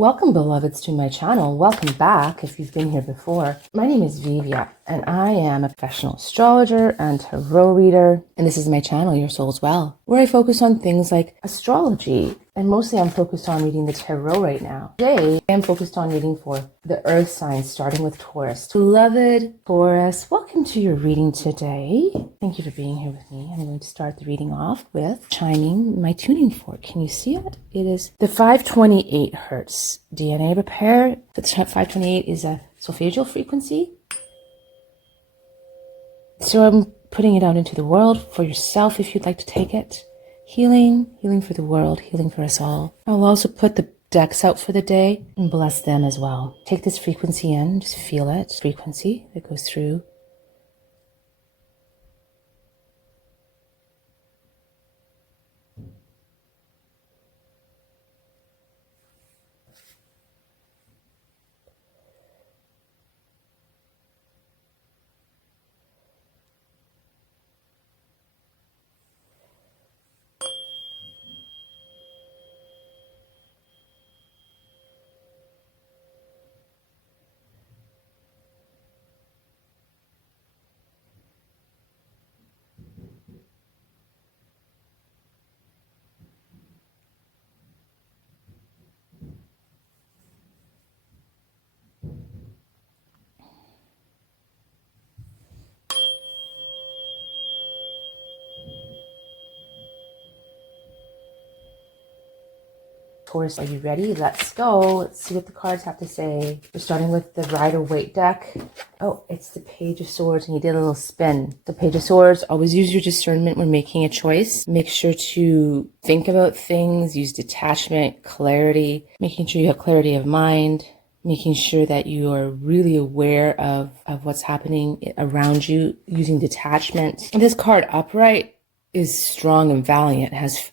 Welcome, beloveds, to my channel. Welcome back if you've been here before. My name is Vivia, and I am a professional astrologer and tarot reader. And this is my channel, Your Soul's Well, where I focus on things like astrology. And mostly I'm focused on reading the tarot right now. Today, I'm focused on reading for the earth signs, starting with Taurus. Beloved Taurus, welcome to your reading today. Thank you for being here with me. I'm going to start the reading off with chiming my tuning fork. Can you see it? It is the 528 hertz DNA repair. The 528 is a solfeggio frequency. So I'm putting it out into the world for yourself if you'd like to take it. Healing for the world, healing for us all. I'll also put the decks out for the day and bless them as well. Take this frequency in, just feel it. Frequency that goes through. Taurus, are you ready? Let's go. Let's see what the cards have to say. We're starting with the Rider-Waite deck. Oh, it's the Page of Swords, and you did a little spin. The Page of Swords, always use your discernment when making a choice. Make sure to think about things, use detachment, clarity, making sure you have clarity of mind, making sure that you are really aware of what's happening around you, using detachment. And this card, Upright, is strong and valiant, has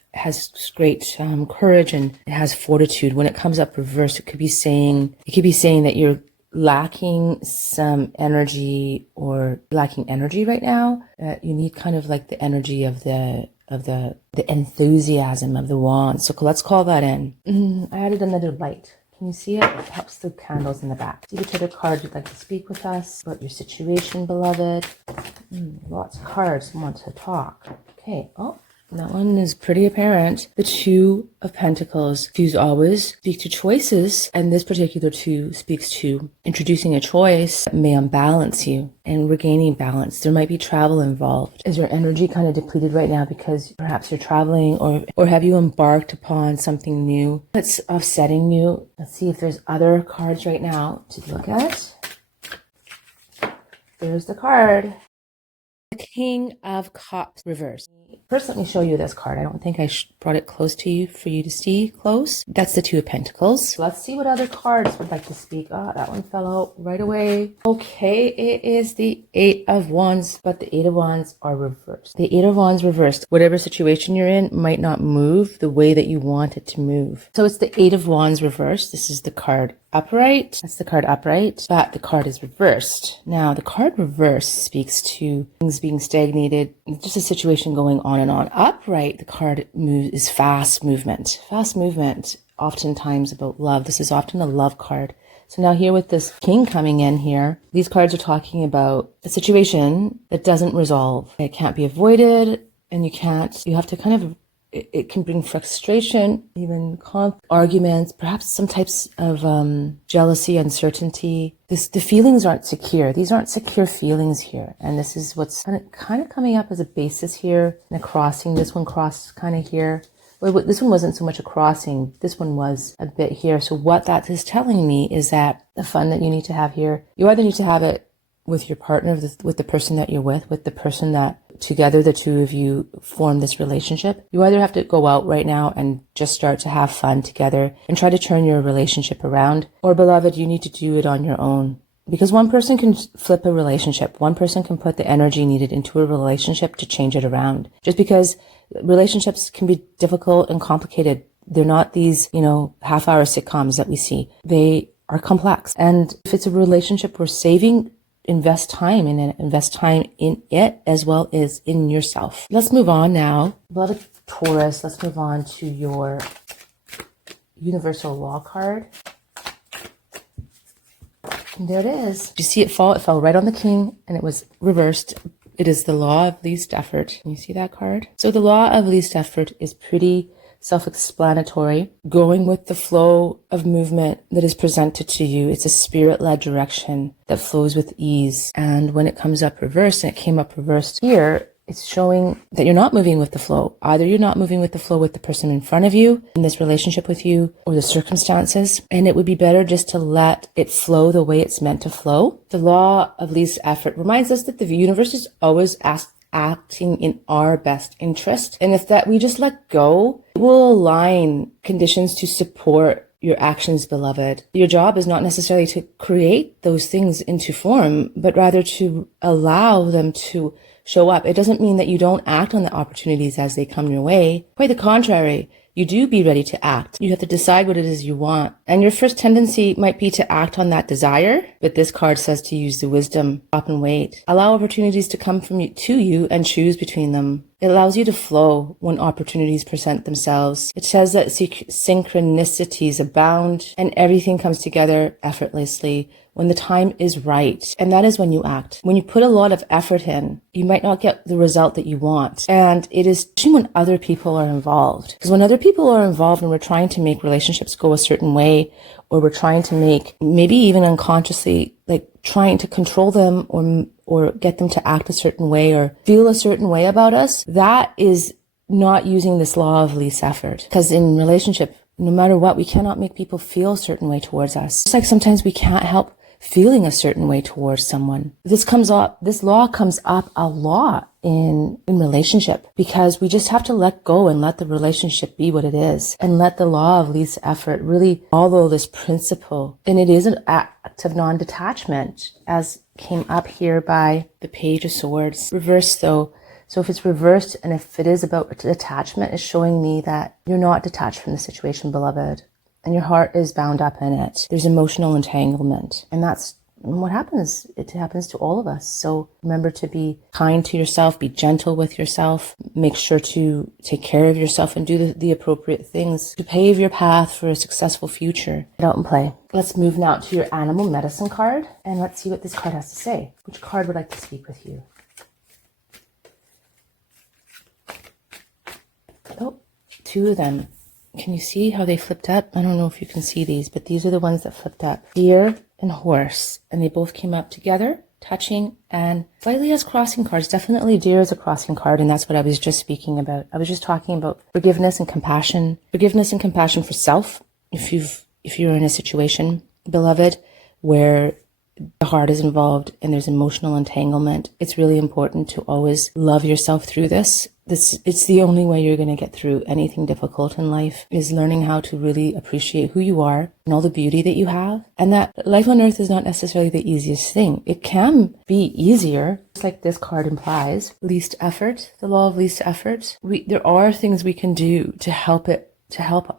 great courage, and it has fortitude. When it comes up reversed, it could be saying that you're lacking some energy or lacking energy right now. You need kind of like the energy of the enthusiasm of the wand. So let's call that in. I added another light. Can you see it? It helps the candles in the back. See which other cards you'd like to speak with us about your situation, beloved. Lots of cards want to talk. Okay. Oh, that one is pretty apparent. The Two of Pentacles. Twos always speak to choices, and this particular two speaks to introducing a choice that may unbalance you and regaining balance. There might be travel involved. Is your energy kind of depleted right now because perhaps you're traveling, or have you embarked upon something new that's offsetting you? Let's see if there's other cards right now to look at. There's the card. The King of Cups reversed. First, let me show you this card. I don't think I brought it close to you for you to see close. That's the Two of Pentacles. Let's see what other cards would like to speak. Ah, that one fell out right away. Okay, it is the Eight of Wands, but the Eight of Wands are reversed. The Eight of Wands reversed. Whatever situation you're in might not move the way that you want it to move. So it's the Eight of Wands reversed. This is the card Upright. That's the card Upright, but the card is reversed. Now, the card reversed speaks to things being stagnated, just a situation going on and on. Upright, the card is fast movement. Fast movement, oftentimes about love. This is often a love card. So now here with this King coming in here, these cards are talking about a situation that doesn't resolve. It can't be avoided, and you have to kind of, it can bring frustration, even arguments, perhaps some types of jealousy, uncertainty. The feelings aren't secure. These aren't secure feelings here. And this is what's kind of coming up as a basis here. And a crossing, this one crossed kind of here. Well, this one wasn't so much a crossing. This one was a bit here. So what that is telling me is that the fun that you need to have here, you either need to have it with your partner, with the person that you're with the person that together the two of you form this relationship. You either have to go out right now and just start to have fun together and try to turn your relationship around, or beloved, you need to do it on your own. Because one person can flip a relationship. One person can put the energy needed into a relationship to change it around. Just because relationships can be difficult and complicated. They're not these, half-hour sitcoms that we see. They are complex. And if it's a relationship we're saving, invest time in it. Invest time in it as well as in yourself. Let's move on now. Beloved Taurus, let's move on to your Universal Law card. And there it is. Did you see it fall? It fell right on the king and it was reversed. It is the law of least effort. Can you see that card? So the law of least effort is pretty self-explanatory, going with the flow of movement that is presented to you. It's a spirit-led direction that flows with ease. And when it comes up reversed, and it came up reversed here, it's showing that you're not moving with the flow. Either you're not moving with the flow with the person in front of you, in this relationship with you, or the circumstances, and it would be better just to let it flow the way it's meant to flow. The law of least effort reminds us that the universe is always acting in our best interest. And if that we just let go, it will align conditions to support your actions, beloved. Your job is not necessarily to create those things into form, but rather to allow them to show up. It doesn't mean that you don't act on the opportunities as they come your way. Quite the contrary. You do be ready to act. You have to decide what it is you want. And your first tendency might be to act on that desire. But this card says to use the wisdom, stop and wait. Allow opportunities to come from you to you and choose between them. It allows you to flow when opportunities present themselves. It says that synchronicities abound and everything comes together effortlessly when the time is right. And that is when you act. When you put a lot of effort in, you might not get the result that you want. And it is when other people are involved. Because when other people are involved and we're trying to make relationships go a certain way, or we're trying to make, maybe even unconsciously, like trying to control them or get them to act a certain way or feel a certain way about us, that is not using this law of least effort. Because in relationship, no matter what, we cannot make people feel a certain way towards us. Just like sometimes we can't help feeling a certain way towards someone. This law comes up a lot in relationship, because we just have to let go and let the relationship be what it is, and let the law of least effort really follow this principle. And it is an act of non-detachment, as came up here by the Page of Swords. Reversed though. So if it's reversed and if it is about attachment, it's showing me that you're not detached from the situation, beloved. And your heart is bound up in it. There's emotional entanglement. And that's what happens. It happens to all of us. So remember to be kind to yourself, be gentle with yourself, make sure to take care of yourself and do the appropriate things to pave your path for a successful future. Get out and play. Let's move now to your animal medicine card, and let's see what this card has to say. Which card would like to speak with you? Oh, two of them. Can you see how they flipped up? I don't know if you can see these, but these are the ones that flipped up. Deer and horse. And they both came up together, touching, and slightly as crossing cards. Definitely deer is a crossing card, and that's what I was just speaking about. I was just talking about forgiveness and compassion. Forgiveness and compassion for self. If you're in a situation, beloved, where the heart is involved and there's emotional entanglement, it's really important to always love yourself through this. It's the only way you're going to get through anything difficult in life, is learning how to really appreciate who you are and all the beauty that you have. And that life on earth is not necessarily the easiest thing. It can be easier, just like this card implies. Least effort, the law of least effort. There are things we can do to help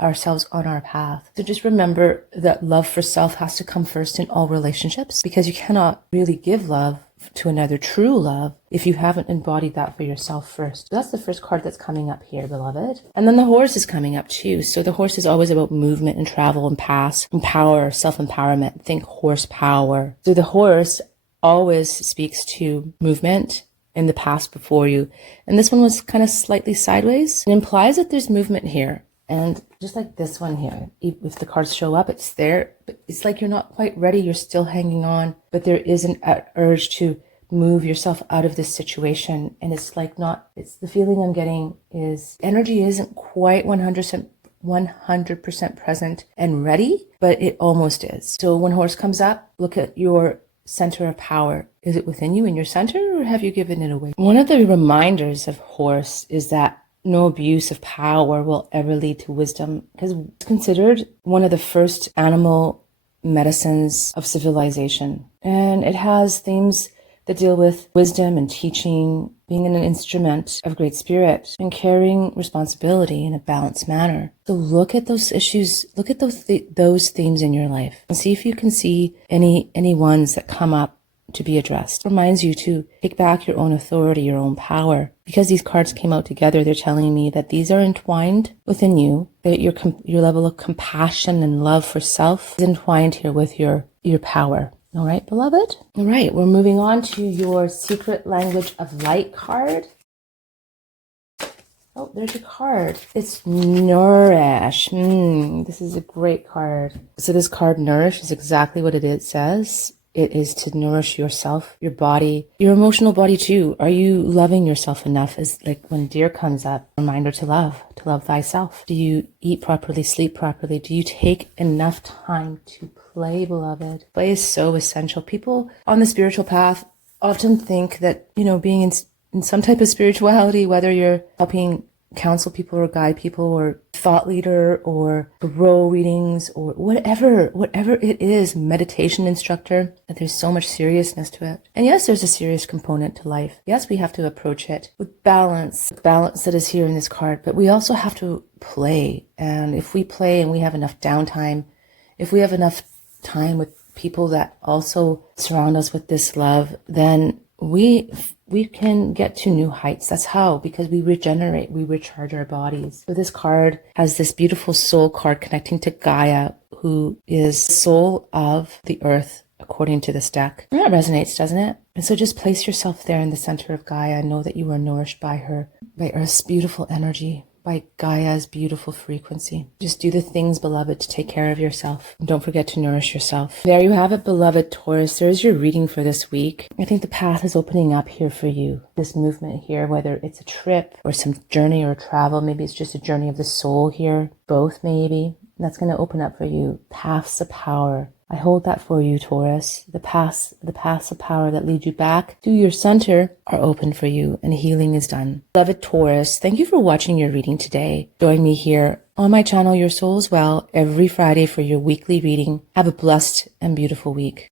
ourselves on our path. So just remember that love for self has to come first in all relationships, because you cannot really give love to another, true love, if you haven't embodied that for yourself first. So that's the first card that's coming up here, beloved. And then the horse is coming up too. So the horse is always about movement and travel and pass and power, self-empowerment. Think horsepower. So the horse always speaks to movement in the past before you. And this one was kind of slightly sideways. It implies that there's movement here. And just like this one here, if the cards show up, it's there, but it's like you're not quite ready. You're still hanging on, but there is an urge to move yourself out of this situation. And it's like it's the feeling I'm getting is energy isn't quite 100% present and ready, but it almost is. So when horse comes up, look at your center of power. Is it within you in your center, or have you given it away? One of the reminders of horse is that no abuse of power will ever lead to wisdom, because it's considered one of the first animal medicines of civilization. And it has themes that deal with wisdom and teaching, being an instrument of great spirit, and carrying responsibility in a balanced manner. So look at those issues, look at those themes in your life, and see if you can see any ones that come up to be addressed. It reminds you to take back your own authority, your own power. Because these cards came out together, they're telling me that these are entwined within you, that your level of compassion and love for self is entwined here with your power. All right, beloved? All right, we're moving on to your Secret Language of Light card. Oh, there's your card. It's Nourish. This is a great card. So this card, Nourish, is exactly what it says. It is to nourish yourself, your body, your emotional body too. Are you loving yourself enough? Is like when deer comes up, reminder to love thyself. Do you eat properly, sleep properly? Do you take enough time to play, beloved? Play is so essential. People on the spiritual path often think that, being in some type of spirituality, whether you're helping counsel people or guide people or thought leader or tarot readings or whatever it is, meditation instructor, that there's so much seriousness to it. And yes, there's a serious component to life. Yes, we have to approach it with balance that is here in this card, but we also have to play. And if we play and we have enough downtime, if we have enough time with people that also surround us with this love, then we can get to new heights. That's how, because we regenerate, we recharge our bodies. So this card has this beautiful soul card connecting to Gaia, who is the soul of the earth, according to this deck. And that resonates, doesn't it? And so just place yourself there in the center of Gaia and know that you are nourished by her, by Earth's beautiful energy, by Gaia's beautiful frequency. Just do the things, beloved, to take care of yourself. And don't forget to nourish yourself. There you have it, beloved Taurus. There's your reading for this week. I think the path is opening up here for you. This movement here, whether it's a trip or some journey or travel, maybe it's just a journey of the soul here, both maybe. That's going to open up for you paths of power. I hold that for you, Taurus. The paths of power that lead you back to your center are open for you and healing is done. Beloved Taurus, thank you for watching your reading today. Join me here on my channel, Your Soul is Well, every Friday for your weekly reading. Have a blessed and beautiful week.